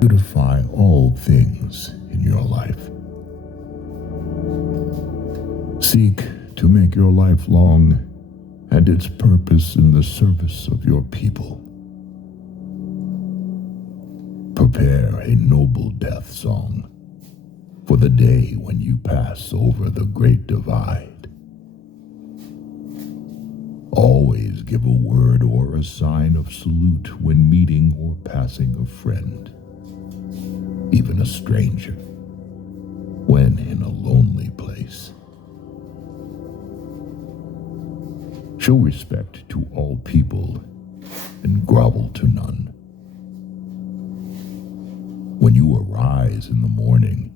Beautify all things in your life. Seek to make your life long and its purpose in the service of your people. Prepare a noble death song for the day when you pass over the great divide. Always give a word or a sign of salute when meeting or passing a friend, even a stranger, when in a lonely place. Show respect to all people and grovel to none. When you arise in the morning,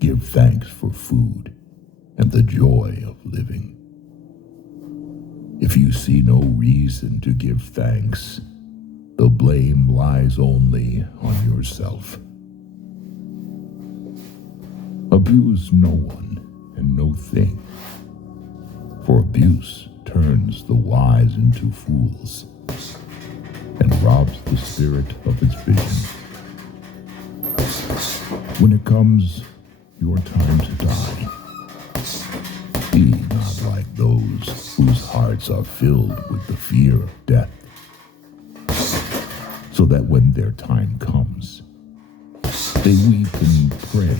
give thanks for food and the joy of living. If you see no reason to give thanks, the blame lies only on yourself. Abuse no one and no thing, for abuse turns the wise into fools and robs the spirit of its vision. When it comes your time to die, be not like those whose hearts are filled with the fear of death, so that when their time comes, they weep and pray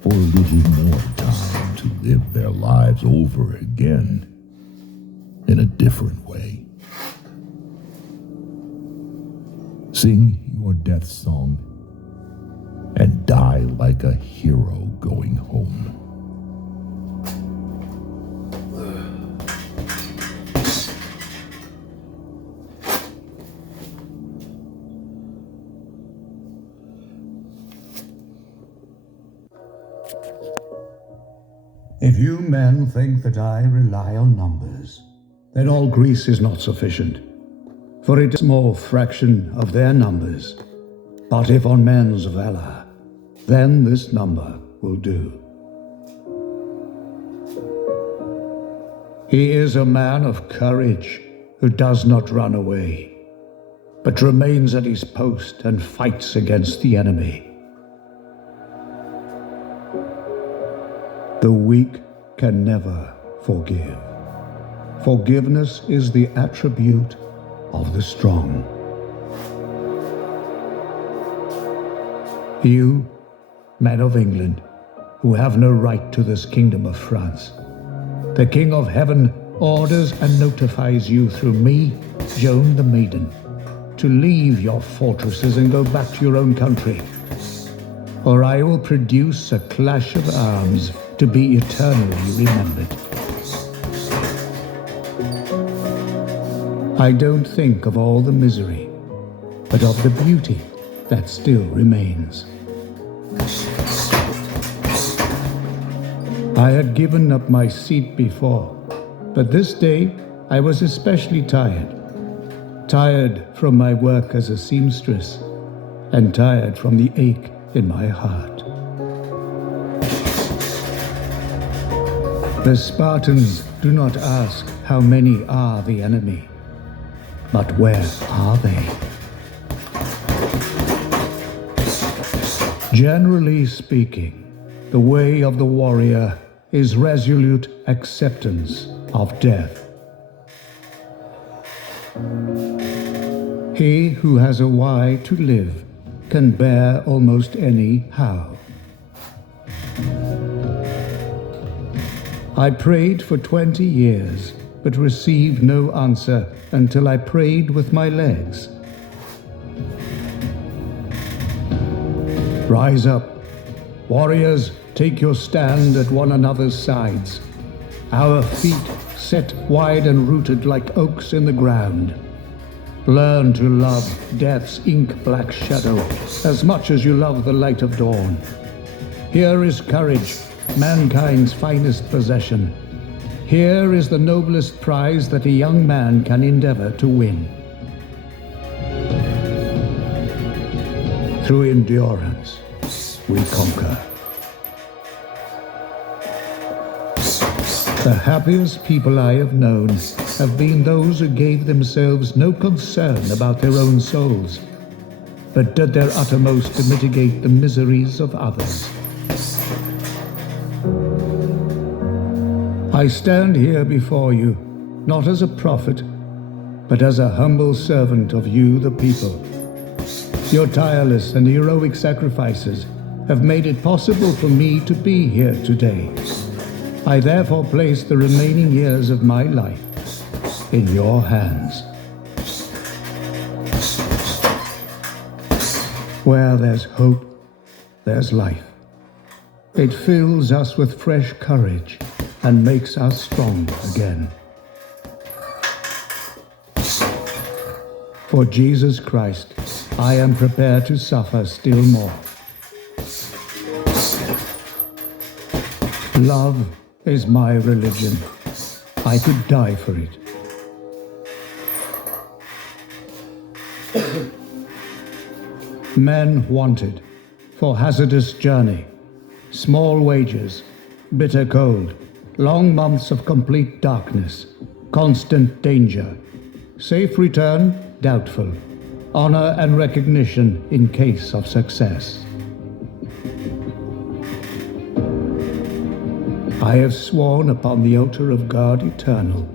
for a little more time to live their lives over again in a different way. Sing your death song and die like a hero going home. If you men think that I rely on numbers, then all Greece is not sufficient, for it is a small fraction of their numbers. But if on men's valor, then this number will do. He is a man of courage who does not run away, but remains at his post and fights against the enemy. The weak can never forgive. Forgiveness is the attribute of the strong. You, men of England, who have no right to this kingdom of France, the King of Heaven orders and notifies you through me, Joan the Maiden, to leave your fortresses and go back to your own country, or I will produce a clash of arms to be eternally remembered. I don't think of all the misery, but of the beauty that still remains. I had given up my seat before, but this day I was especially tired. Tired from my work as a seamstress, and tired from the ache in my heart. The Spartans do not ask how many are the enemy, but where are they? Generally speaking, the way of the warrior is resolute acceptance of death. He who has a why to live can bear almost any how. I prayed for 20 years, but received no answer until I prayed with my legs. Rise up, warriors, take your stand at one another's sides. Our feet set wide and rooted like oaks in the ground. Learn to love death's ink-black shadow as much as you love the light of dawn. Here is courage, mankind's finest possession. Here is the noblest prize that a young man can endeavor to win. Through endurance, we conquer. The happiest people I have known have been those who gave themselves no concern about their own souls. but did their uttermost to mitigate the miseries of others. I stand here before you, not as a prophet, but as a humble servant of you, the people. Your tireless and heroic sacrifices have made it possible for me to be here today. I therefore place the remaining years of my life in your hands. Where there's hope, there's life. It fills us with fresh courage and makes us strong again. For Jesus Christ, I am prepared to suffer still more. Love is my religion. I could die for it. Men wanted for hazardous journey, small wages, bitter cold, long months of complete darkness, constant danger, safe return doubtful, honor and recognition in case of success. I have sworn upon the altar of God eternal,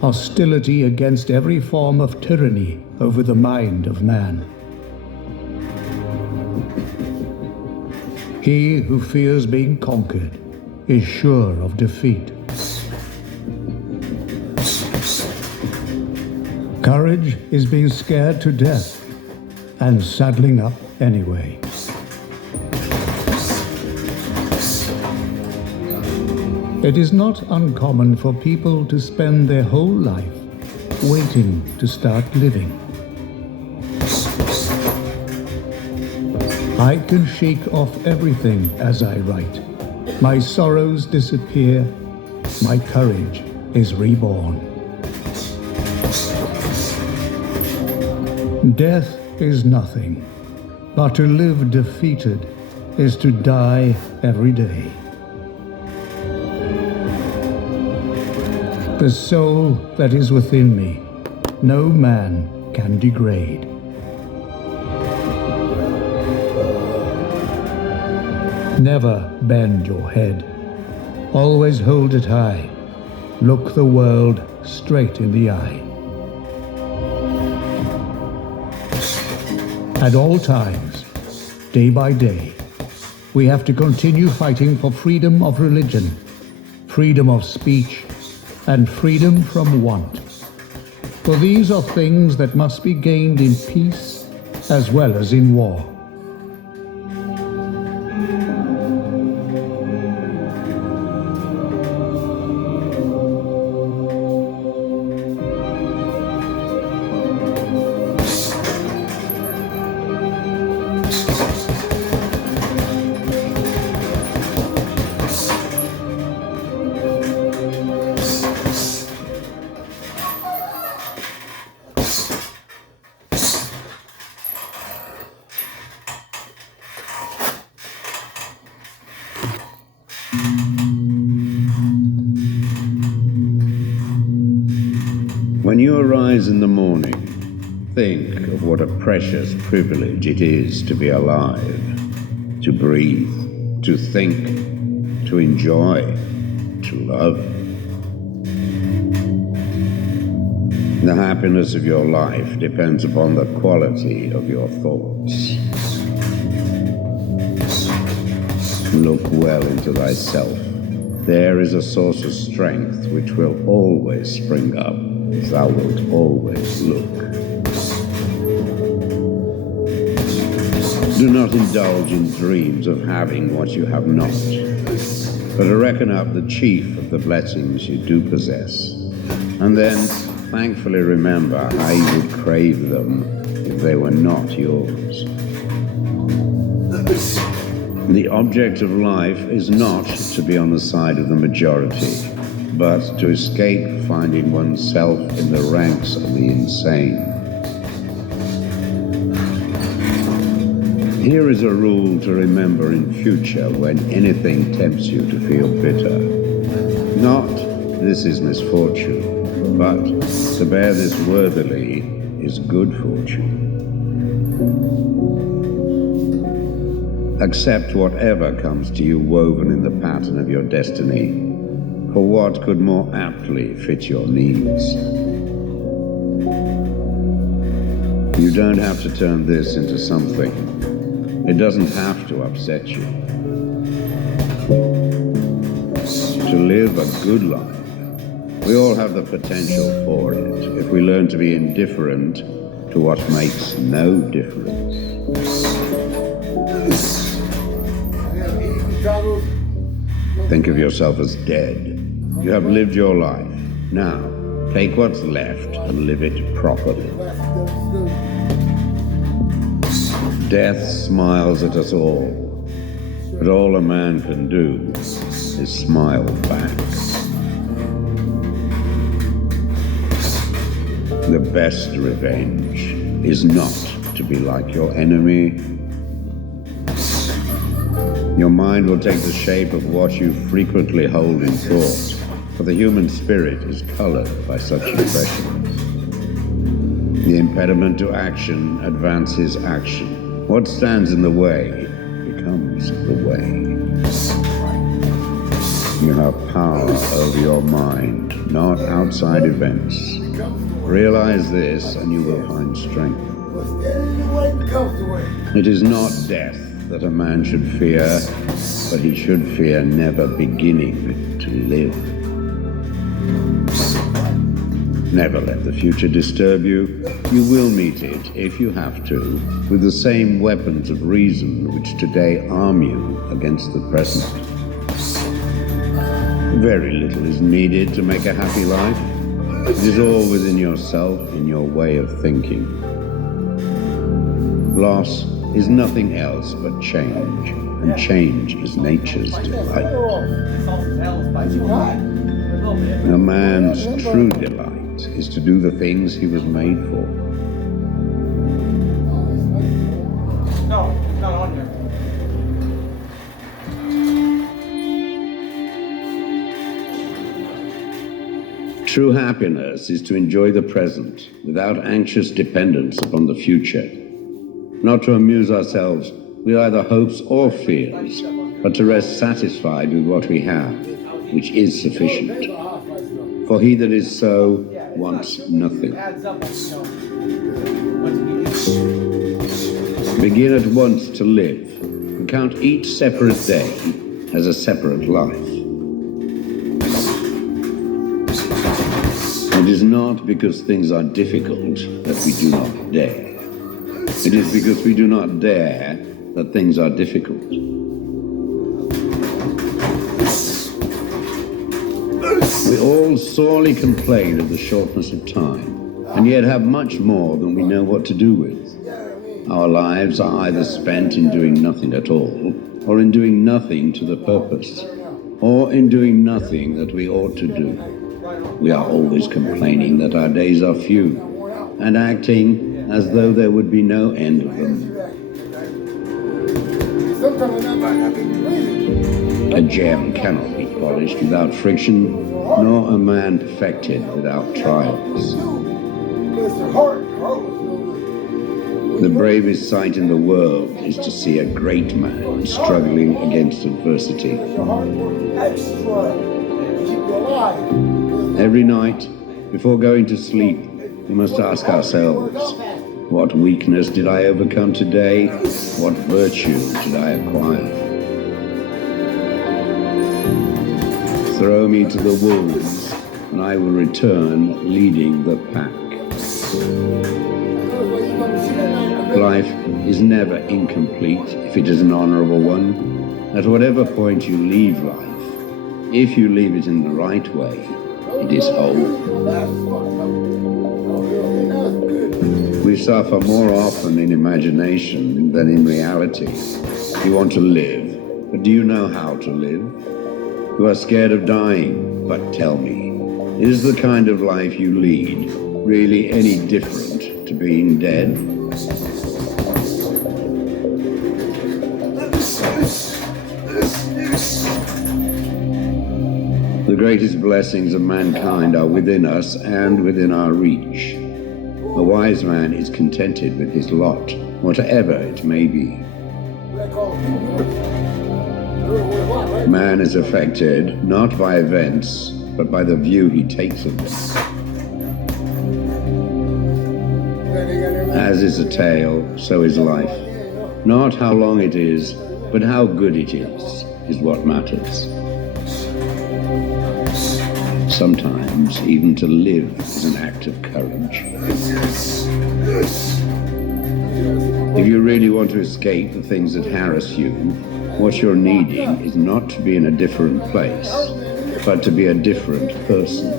hostility against every form of tyranny over the mind of man. He who fears being conquered is sure of defeat. Courage is being scared to death and saddling up anyway. It is not uncommon for people to spend their whole life waiting to start living. I can shake off everything as I write. My sorrows disappear. My courage is reborn. Death is nothing, but to live defeated is to die every day. The soul that is within me, no man can degrade. Never bend your head. Always hold it high. Look the world straight in the eye. At all times, day by day, we have to continue fighting for freedom of religion, freedom of speech, and freedom from want. For these are things that must be gained in peace as well as in war. When you arise in the morning, think of what a precious privilege it is to be alive, to breathe, to think, to enjoy, to love. The happiness of your life depends upon the quality of your thoughts. Look well into thyself. There is a source of strength which will always spring up. Thou wilt always look. Do not indulge in dreams of having what you have not, but reckon up the chief of the blessings you do possess, and then thankfully remember how you would crave them if they were not yours. The object of life is not to be on the side of the majority, but to escape finding oneself in the ranks of the insane. Here is a rule to remember in future when anything tempts you to feel bitter. Not, this is misfortune, but to bear this worthily is good fortune. Accept whatever comes to you woven in the pattern of your destiny, for what could more aptly fit your needs? You don't have to turn this into something. It doesn't have to upset you. To live a good life, we all have the potential for it if we learn to be indifferent to what makes no difference. Think of yourself as dead. You have lived your life. Now, take what's left and live it properly. Death smiles at us all, but all a man can do is smile back. The best revenge is not to be like your enemy. Your mind will take the shape of what you frequently hold in thought, for the human spirit is colored by such impressions. The impediment to action advances action. What stands in the way becomes the way. You have power over your mind, not outside events. Realize this and you will find strength. It is not death that a man should fear, but he should fear never beginning to live. Never let the future disturb you. You will meet it, if you have to, with the same weapons of reason which today arm you against the present. Very little is needed to make a happy life. It is all within yourself, in your way of thinking. Loss is nothing else but change, and change is nature's delight. A man's true delight is to do the things he was made for. No, it's not on there. True happiness is to enjoy the present without anxious dependence upon the future. Not to amuse ourselves with either hopes or fears, but to rest satisfied with what we have, which is sufficient. For he that is so wants nothing. Begin at once to live, and count each separate day as a separate life. It is not because things are difficult that we do not dare. It is because we do not dare that things are difficult. We all sorely complain of the shortness of time, and yet have much more than we know what to do with. Our lives are either spent in doing nothing at all, or in doing nothing to the purpose, or in doing nothing that we ought to do. We are always complaining that our days are few, and acting as though there would be no end of them. A gem cannot be polished without friction, nor a man perfected without trials. The bravest sight in the world is to see a great man struggling against adversity. Every night, before going to sleep, we must ask ourselves, what weakness did I overcome today? What virtue did I acquire? Throw me to the wolves, and I will return leading the pack. Life is never incomplete if it is an honorable one. At whatever point you leave life, if you leave it in the right way, it is whole. We suffer more often in imagination than in reality. You want to live, but do you know how to live? You are scared of dying, but tell me, is the kind of life you lead really any different to being dead? The greatest blessings of mankind are within us and within our reach. A wise man is contented with his lot, whatever it may be. Man is affected not by events, but by the view he takes of them. As is a tale, so is life. Not how long it is, but how good it is what matters. Sometimes, even to live is an act of courage. If you really want to escape the things that harass you, what you're needing is not to be in a different place, but to be a different person.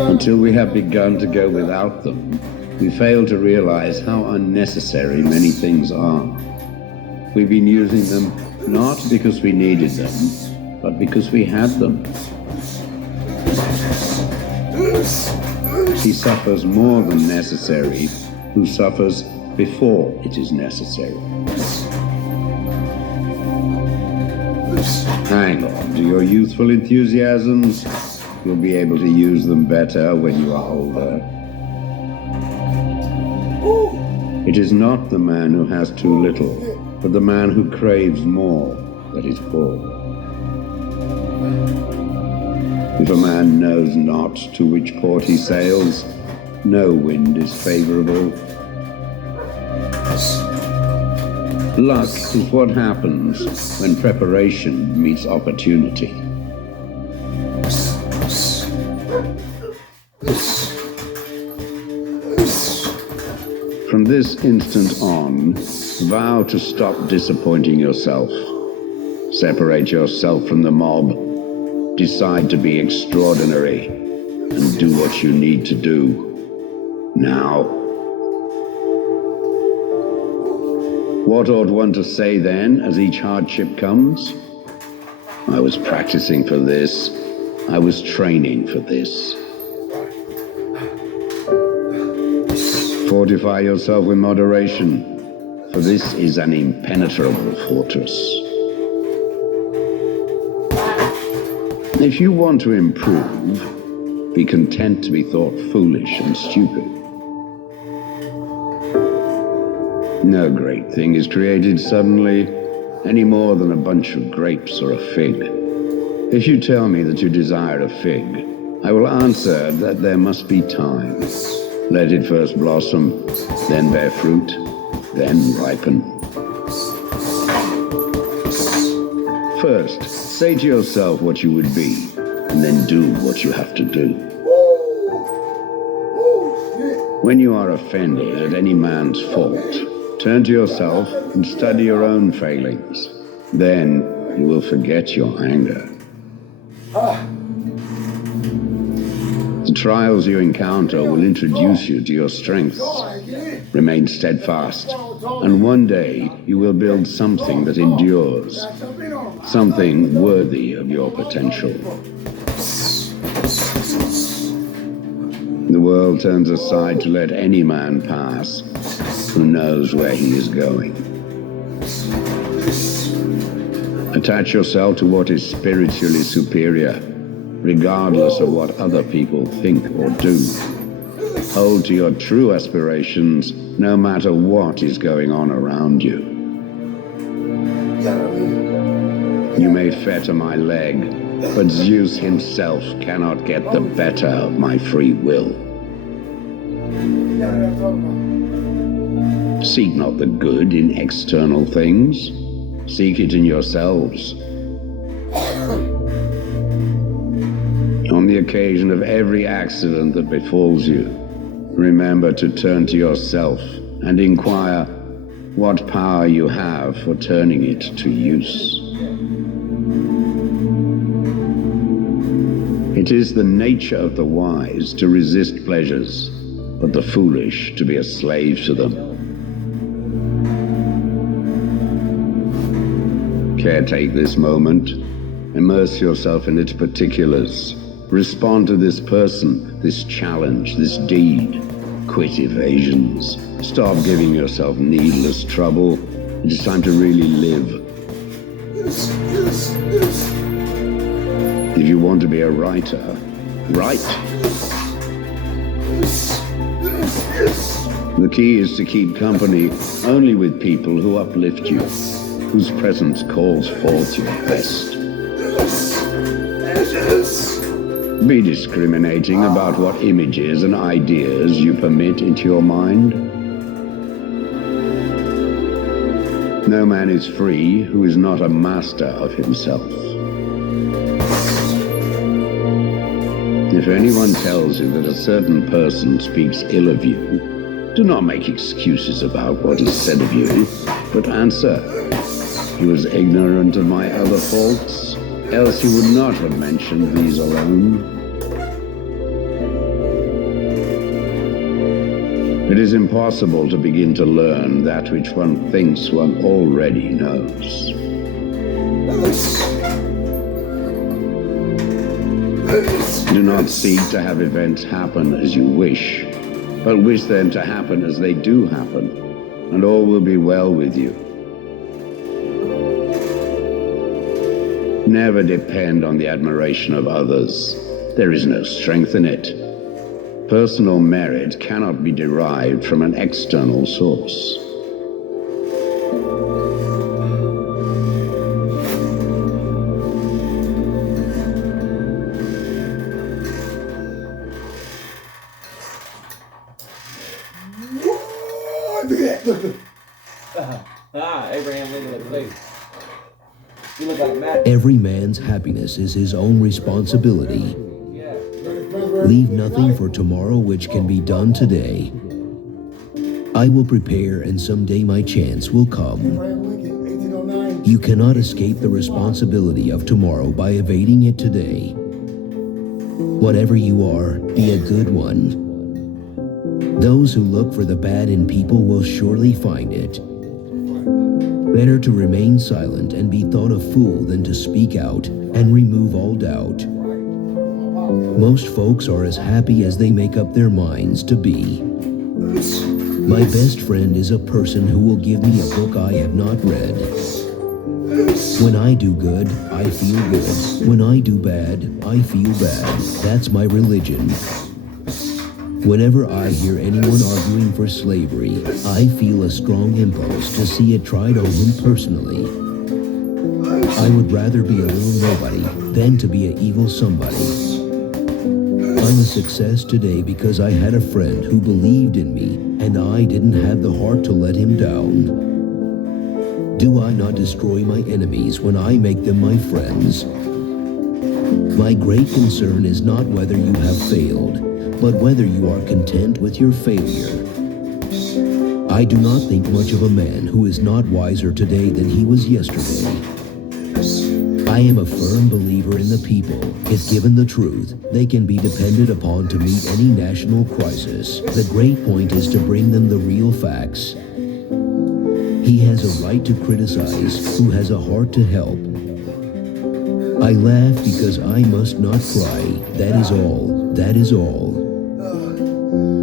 Until we have begun to go without them, we fail to realize how unnecessary many things are. We've been using them not because we needed them, but because we had them. He suffers more than necessary who suffers before it is necessary. Hang on to your youthful enthusiasms. You'll be able to use them better when you are older. It is not the man who has too little, but the man who craves more that is poor. If a man knows not to which port he sails, no wind is favorable. Luck is what happens when preparation meets opportunity. From this instant on, vow to stop disappointing yourself. Separate yourself from the mob. Decide to be extraordinary and do what you need to do. Now. What ought one to say then as each hardship comes? I was practicing for this. I was training for this. Fortify yourself with moderation, for this is an impenetrable fortress. If you want to improve, be content to be thought foolish and stupid. No great thing is created suddenly, any more than a bunch of grapes or a fig. If you tell me that you desire a fig, I will answer that there must be time. Let it first blossom, then bear fruit, then ripen. First, say to yourself what you would be, and then do what you have to do. When you are offended at any man's fault, turn to yourself and study your own failings. Then you will forget your anger. The trials you encounter will introduce you to your strengths. Remain steadfast, and one day you will build something that endures, something worthy of your potential. The world turns aside to let any man pass who knows where he is going. Attach yourself to what is spiritually superior, regardless of what other people think or do. Hold to your true aspirations, no matter what is going on around you. You may fetter my leg, but Zeus himself cannot get the better of my free will. Seek not the good in external things. Seek it in yourselves. On the occasion of every accident that befalls you, remember to turn to yourself and inquire what power you have for turning it to use. It is the nature of the wise to resist pleasures, but the foolish to be a slave to them. Caretake this moment. Immerse yourself in its particulars. Respond to this person, this challenge, this deed. Quit evasions. Stop giving yourself needless trouble. It is time to really live. If you want to be a writer, write. The key is to keep company only with people who uplift you, whose presence calls forth your best. Be discriminating about what images and ideas you permit into your mind. No man is free who is not a master of himself. If anyone tells you that a certain person speaks ill of you, do not make excuses about what is said of you, but answer, "He was ignorant of my other faults, else he would not have mentioned these alone." It is impossible to begin to learn that which one thinks one already knows. Do not seek to have events happen as you wish, but wish them to happen as they do happen, and all will be well with you. Never depend on the admiration of others. There is no strength in it. Personal merit cannot be derived from an external source. Abraham Lincoln, let's see. You look like Matt. Every man's happiness is his own responsibility. Leave nothing for tomorrow which can be done today. I will prepare, and someday my chance will come. You cannot escape the responsibility of tomorrow by evading it today. Whatever you are, be a good one. Those who look for the bad in people will surely find it. Better to remain silent and be thought a fool than to speak out and remove all doubt. Most folks are as happy as they make up their minds to be. My best friend is a person who will give me a book I have not read. When I do good, I feel good. When I do bad, I feel bad. That's my religion. Whenever I hear anyone arguing for slavery, I feel a strong impulse to see it tried on him personally. I would rather be a little nobody than to be an evil somebody. I'm a success today because I had a friend who believed in me, and I didn't have the heart to let him down. Do I not destroy my enemies when I make them my friends? My great concern is not whether you have failed, but whether you are content with your failure. I do not think much of a man who is not wiser today than he was yesterday. I am a firm believer in the people. If given the truth, they can be depended upon to meet any national crisis. The great point is to bring them the real facts. He has a right to criticize who has a heart to help. I laugh because I must not cry. That is all. That is all.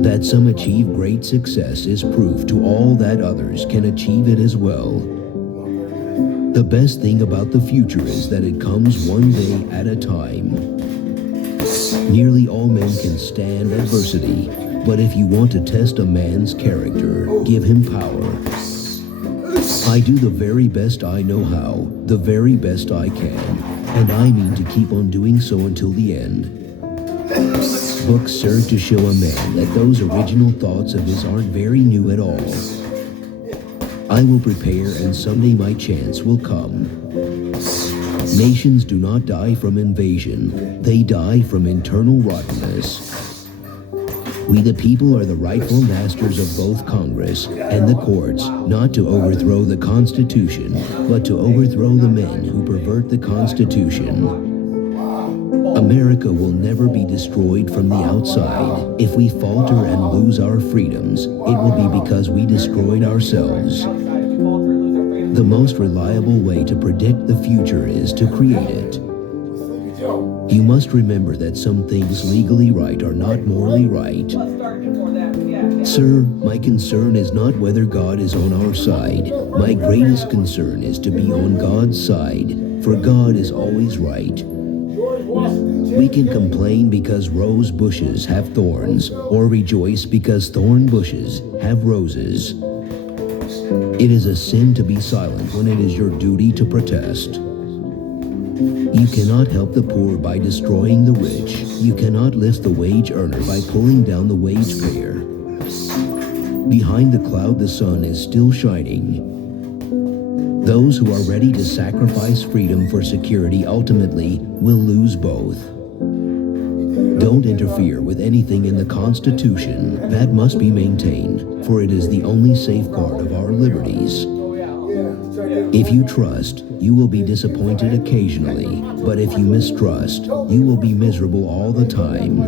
That some achieve great success is proof to all that others can achieve it as well. The best thing about the future is that it comes one day at a time. Nearly all men can stand adversity, but if you want to test a man's character, give him power. I do the very best I know how, the very best I can, and I mean to keep on doing so until the end. Books serve to show a man that those original thoughts of his aren't very new at all. I will prepare, and someday my chance will come. Nations do not die from invasion. They die from internal rottenness. We the people are the rightful masters of both Congress and the courts, not to overthrow the Constitution, but to overthrow the men who pervert the Constitution. America will never be destroyed from the outside. If we falter and lose our freedoms, it will be because we destroyed ourselves. The most reliable way to predict the future is to create it. You must remember that some things legally right are not morally right. Sir, my concern is not whether God is on our side. My greatest concern is to be on God's side, for God is always right. We can complain because rose bushes have thorns, or rejoice because thorn bushes have roses. It is a sin to be silent when it is your duty to protest. You cannot help the poor by destroying the rich. You cannot lift the wage earner by pulling down the wage payer. Behind the cloud, the sun is still shining. Those who are ready to sacrifice freedom for security ultimately will lose both. Don't interfere with anything in the Constitution. That must be maintained, for it is the only safeguard of our liberties. If you trust, you will be disappointed occasionally, but if you mistrust, you will be miserable all the time.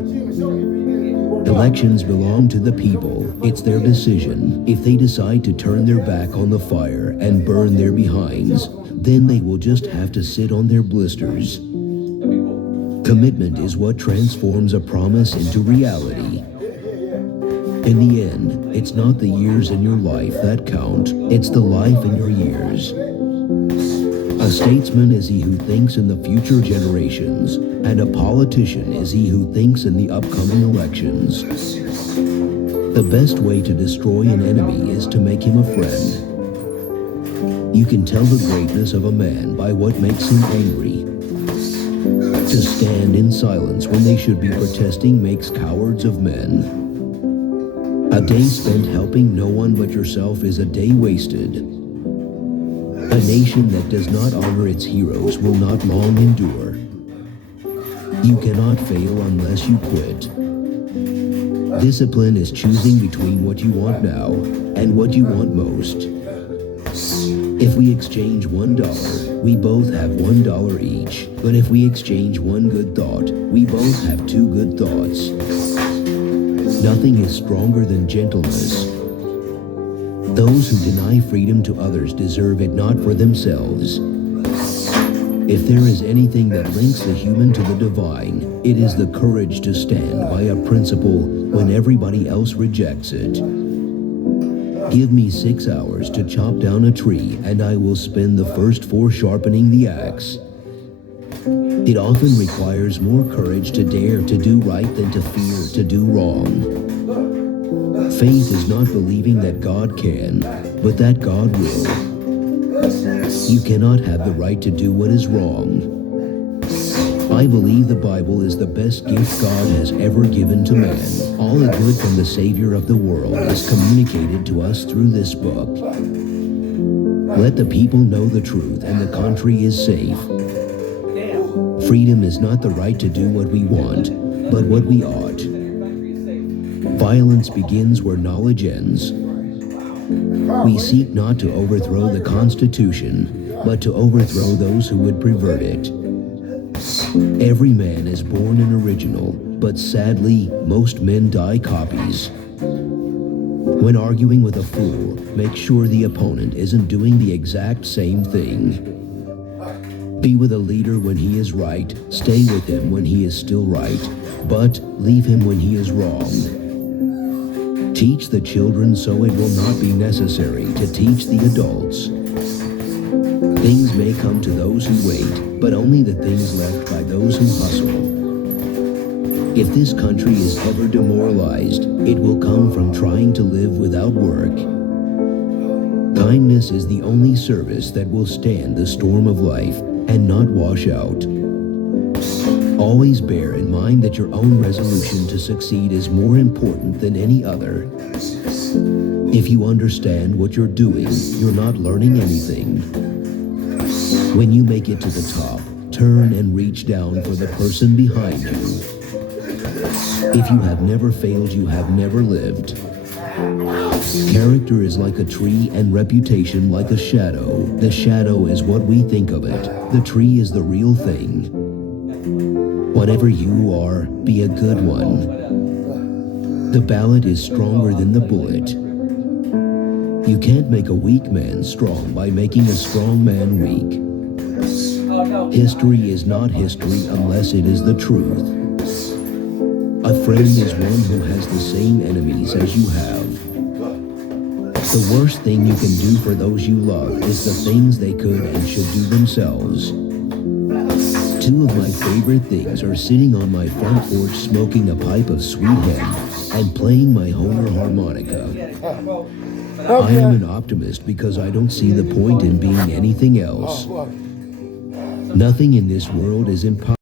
Elections belong to the people. It's their decision. If they decide to turn their back on the fire and burn their behinds, then they will just have to sit on their blisters. Commitment is what transforms a promise into reality. In the end, it's not the years in your life that count, it's the life in your years. A statesman is he who thinks in the future generations, and a politician is he who thinks in the upcoming elections. The best way to destroy an enemy is to make him a friend. You can tell the greatness of a man by what makes him angry. To stand in silence when they should be protesting makes cowards of men. A day spent helping no one but yourself is a day wasted. A nation that does not honor its heroes will not long endure. You cannot fail unless you quit. Discipline is choosing between what you want now and what you want most. If we exchange $1, we both have $1 each. But if we exchange one good thought, we both have two good thoughts. Nothing is stronger than gentleness. Those who deny freedom to others deserve it not for themselves. If there is anything that links the human to the divine, it is the courage to stand by a principle when everybody else rejects it. Give me 6 hours to chop down a tree, and I will spend the first 4 sharpening the axe. It often requires more courage to dare to do right than to fear to do wrong. Faith is not believing that God can, but that God will. You cannot have the right to do what is wrong. I believe the Bible is the best gift God has ever given to man. All the good from the Savior of the world is communicated to us through this book. Let the people know the truth, and the country is safe. Freedom is not the right to do what we want, but what we ought. Violence begins where knowledge ends. We seek not to overthrow the Constitution, but to overthrow those who would pervert it. Every man is born an original, but sadly, most men die copies. When arguing with a fool, make sure the opponent isn't doing the exact same thing. Be with a leader when he is right, stay with him when he is still right, but leave him when he is wrong. Teach the children so it will not be necessary to teach the adults. Things may come to those who wait, but only the things left by those who hustle. If this country is ever demoralized, it will come from trying to live without work. Kindness is the only service that will stand the storm of life and not wash out. Always bear in mind that your own resolution to succeed is more important than any other. If you understand what you're doing, you're not learning anything. When you make it to the top, turn and reach down for the person behind you. If you have never failed, you have never lived. Character is like a tree and reputation like a shadow. The shadow is what we think of it. The tree is the real thing. Whatever you are, be a good one. The ballot is stronger than the bullet. You can't make a weak man strong by making a strong man weak. History is not history unless it is the truth. A friend is one who has the same enemies as you have. The worst thing you can do for those you love is the things they could and should do themselves. Two of my favorite things are sitting on my front porch smoking a pipe of sweet hemp and playing my Homer harmonica. I am an optimist because I don't see the point in being anything else. Nothing in this world is impossible.